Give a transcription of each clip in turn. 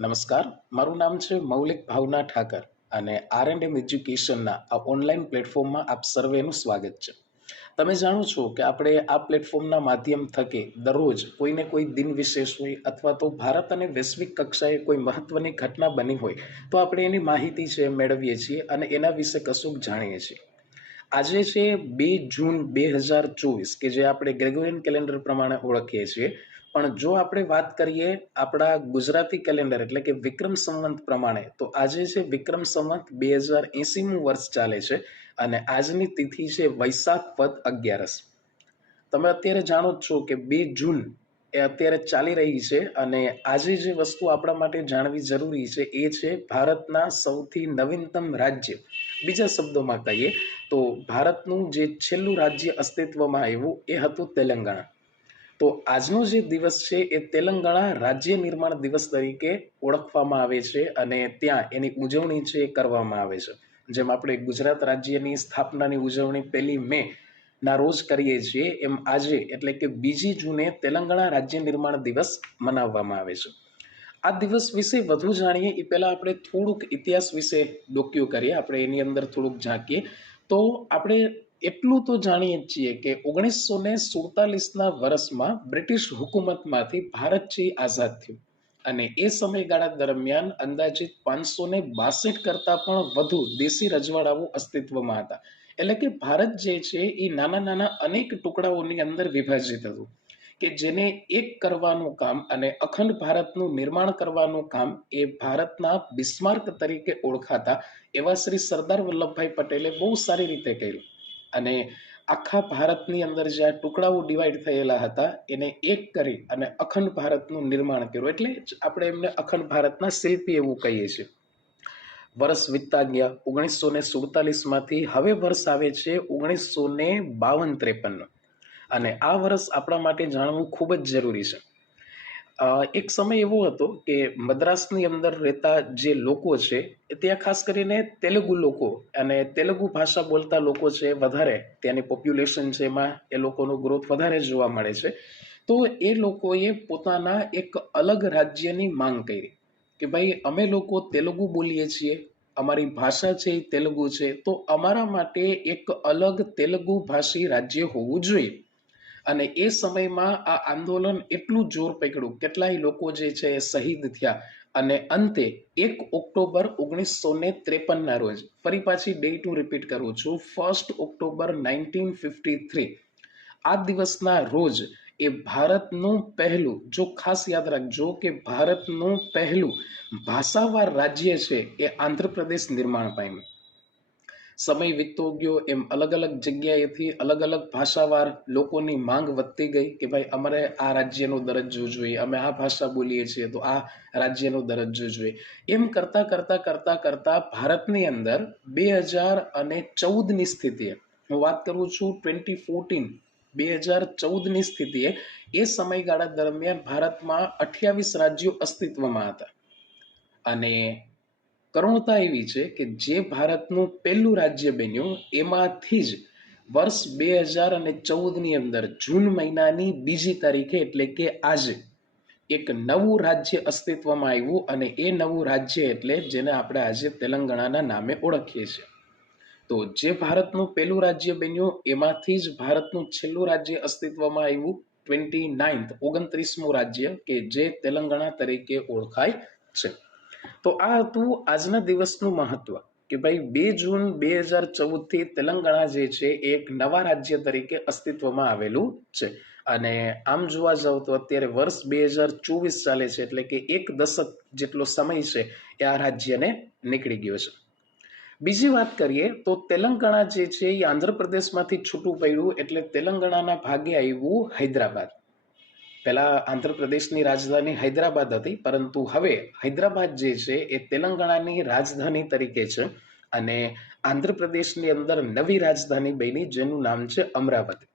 નમસ્કાર, મારું નામ છે મૌલિક ભાવના ઠાકર અને R&M એજ્યુકેશનના આ ઓનલાઈન પ્લેટફોર્મમાં આપ સર્વેનું સ્વાગત છે. તમે જાણો છો કે આપણે આ પ્લેટફોર્મના માધ્યમ થકી દરરોજ કોઈને કોઈ દિન વિશેષ હોય અથવા તો ભારત અને વૈશ્વિક કક્ષાએ કોઈ મહત્વની ઘટના બની હોય તો આપણે એની માહિતી છે મેળવીએ છીએ અને એના વિશે કશુંક જાણીએ છીએ. આજે છે 2 જૂન 2024 કે જે આપણે ગ્રેગોરિયન કેલેન્ડર પ્રમાણે ઓળખીએ છીએ. પણ જો આપણે વાત કરીએ આપણા ગુજરાતી કેલેન્ડર એટલે કે વિક્રમ સંવંત પ્રમાણે તો આજે છે વિક્રમ સંવંત 2080મું વર્ષ ચાલે છે અને આજની તિથિ છે વૈશાખ વદ 11. તમે અત્યારે જાણો જ છો કે 2 જૂન એ અત્યારે ચાલી રહી છે અને આજે જે વસ્તુ આપણા માટે જાણવી જરૂરી છે એ છે ભારતના સૌથી નવીનતમ રાજ્ય. બીજા શબ્દોમાં કહીએ તો ભારતનું જે છેલ્લું રાજ્ય અસ્તિત્વમાં આવ્યું એ હતું તેલંગાણા. તો આજનો જે દિવસ છે એ તેલંગાણા રાજ્ય નિર્માણ દિવસ તરીકે ઓળખવામાં આવે છે અને ત્યાં એની ઉજવણી છે કરવામાં આવે છે. જેમ આપણે ગુજરાત રાજ્યની સ્થાપનાની ઉજવણી 1મી મે ના રોજ કરીએ છીએ એમ આજે એટલે કે 2 જૂને તેલંગાણા રાજ્ય નિર્માણ દિવસ મનાવવામાં આવે છે. આ દિવસ વિશે વધુ જાણીએ એ પહેલા આપણે થોડુંક ઇતિહાસ વિશે ડોક્યુ કરીએ, આપણે એની અંદર થોડુંક ઝાંકીએ. તો આપણે એટલું તો જાણીએ જ છીએ કે 1947ના વર્ષમાં બ્રિટિશ હુકુમતમાંથી ભારત છે આઝાદ થયું અને એ સમયગાળા દરમિયાન અંદાજિત 562 કરતા પણ વધુ દેશી રજવાડાઓ અસ્તિત્વમાં હતા. એટલે કે ભારત જે છે એ નાના નાના અનેક ટુકડાઓની અંદર વિભાજિત હતું કે જેને એક કરવાનું કામ અને અખંડ ભારતનું નિર્માણ કરવાનું કામ એ ભારતના બિસ્માર્ક તરીકે ઓળખાતા એવા શ્રી સરદાર વલ્લભભાઈ પટેલે બહુ સારી રીતે કર્યું અને આખા ભારતની અંદર જે આ ટુકડાઓ ડિવાઈડ થયેલા હતા એને એક કરી અને અખંડ ભારતનું નિર્માણ કર્યું. એટલે આપણે એમને અખંડ ભારતના શિલ્પી એવું કહીએ છીએ. વર્ષ વીતતા ગયા 1947માંથી હવે વર્ષ આવે છે 1952-53 અને આ વર્ષ આપણા માટે જાણવું ખૂબ જ જરૂરી છે. એક સમય એવો હતો કે મદ્રાસની અંદર રહેતા જે લોકો છે ત્યાં ખાસ કરીને તેલુગુ લોકો અને તેલુગુ ભાષા બોલતા લોકો છે વધારે, ત્યાંની પોપ્યુલેશન છે એમાં એ લોકોનો ગ્રોથ વધારે જોવા મળે છે. તો એ લોકોએ પોતાના એક અલગ રાજ્યની માંગ કરી કે ભાઈ અમે લોકો તેલુગુ બોલીએ છીએ, અમારી ભાષા છે એ તેલુગુ છે, તો અમારા માટે એક અલગ તેલુગુ ભાષી રાજ્ય હોવું જોઈએ. અને એ સમયમાં આ આંદોલન એટલું જોર પકડ્યું, કેટલાય લોકો જે છે એ શહીદ થયા અને અંતે 1 ઓક્ટોબર 1953ના રોજ, ફરી પાછી ડેટ હું રિપીટ કરું છું, 1 ઓક્ટોબર 1953, આ દિવસના રોજ એ ભારતનું પહેલું, જો ખાસ યાદ રાખજો કે ભારતનું પહેલું ભાષાવાર રાજ્ય છે એ આંધ્રપ્રદેશ નિર્માણ પામ્યું. સમય વીતતો ગયો એમ અલગ અલગ જગ્યાએથી અલગ અલગ ભાષાવાર લોકોની માંગ વધતી ગઈ કે ભાઈ અમારે આ રાજ્યનો દરજ્જો જોઈએ, અમે આ ભાષા બોલીએ છીએ તો આ રાજ્યનો દરજ્જો જોઈએ. એમ કરતા કરતા કરતા કરતા ભારતની અંદર 2014ની સ્થિતિએ, હું વાત કરું છું 2014 સ્થિતિએ, એ સમયગાળા દરમિયાન ભારતમાં 28 રાજ્યો અસ્તિત્વમાં હતા અને કરુણતા એવી છે કે જે ભારતનું પહેલું રાજ્ય બન્યું એમાંથી જ વર્ષ 2014ની અંદર જૂન મહિનાની 2જી તારીખે એટલે કે આજે એક નવું રાજ્ય અસ્તિત્વમાં આવ્યું અને એ નવું રાજ્ય એટલે જેને આપણે આજે તેલંગાણાના નામે ઓળખીએ છીએ. તો જે ભારતનું પહેલું રાજ્ય બન્યું એમાંથી જ ભારતનું છેલ્લું રાજ્ય અસ્તિત્વમાં આવ્યું, 29મું રાજ્ય કે જે તેલંગાણા તરીકે ઓળખાય છે. તો આ હતું આજના દિવસનું મહત્વ કે ભાઈ 2 જૂન 2014થી તેલંગાણા જે છે એક નવા રાજ્ય તરીકે અસ્તિત્વમાં આવેલું છે અને આમ જોવા જાવ તો અત્યારે વર્ષ 2024 ચાલે છે એટલે કે 1 દશક જેટલો સમય છે એ આ રાજ્યને નીકળી ગયો છે. બીજી વાત કરીએ તો તેલંગાણા જે છે એ આંધ્રપ્રદેશમાંથી છૂટું પડ્યું એટલે તેલંગાણાના ભાગે આવ્યું હૈદરાબાદ. પહેલા આંધ્રપ્રદેશની રાજધાની હૈદરાબાદ હતી, પરંતુ હવે હૈદરાબાદ જે છે એ તેલંગાણાની રાજધાની તરીકે છે અને આંધ્રપ્રદેશની અંદર નવી રાજધાની બની જેનું નામ છે અમરાવતી.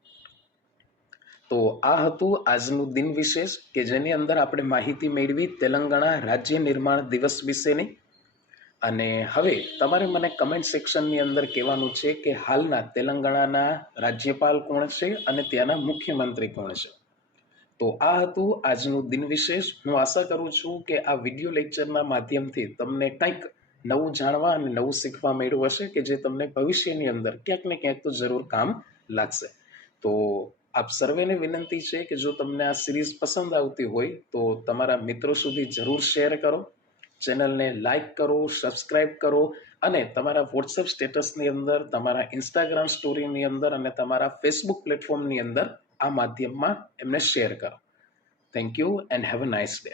તો આ હતું આજનું દિન વિશેષ કે જેની અંદર આપણે માહિતી મેળવી તેલંગાણા રાજ્ય નિર્માણ દિવસ વિશેની. અને હવે તમારે મને કમેન્ટ સેક્શનની અંદર કહેવાનું છે કે હાલના તેલંગાણાના રાજ્યપાલ કોણ છે અને ત્યાંના મુખ્યમંત્રી કોણ છે. તો આ હતું આજનું દિન વિશેષ. હું આશા કરું છું કે આ વિડીયો લેક્ચરના માધ્યમથી તમને કંઈક નવું જાણવા અને નવું શીખવા મળ્યું હશે કે જે તમને ભવિષ્યની અંદર ક્યાંક ને ક્યાંક તો જરૂર કામ લાગશે. તો આપ સર્વેને વિનંતી છે કે જો તમને આ સિરીઝ પસંદ આવતી હોય તો તમારા મિત્રો સુધી જરૂર શેર કરો, ચેનલને લાઈક કરો, સબસ્ક્રાઇબ કરો અને તમારા વોટ્સએપ સ્ટેટસની અંદર, તમારા ઇન્સ્ટાગ્રામ સ્ટોરીની અંદર અને તમારા ફેસબુક પ્લેટફોર્મની અંદર આ માધ્યમમાં એમને શેર કરો. Thank you and have a nice day.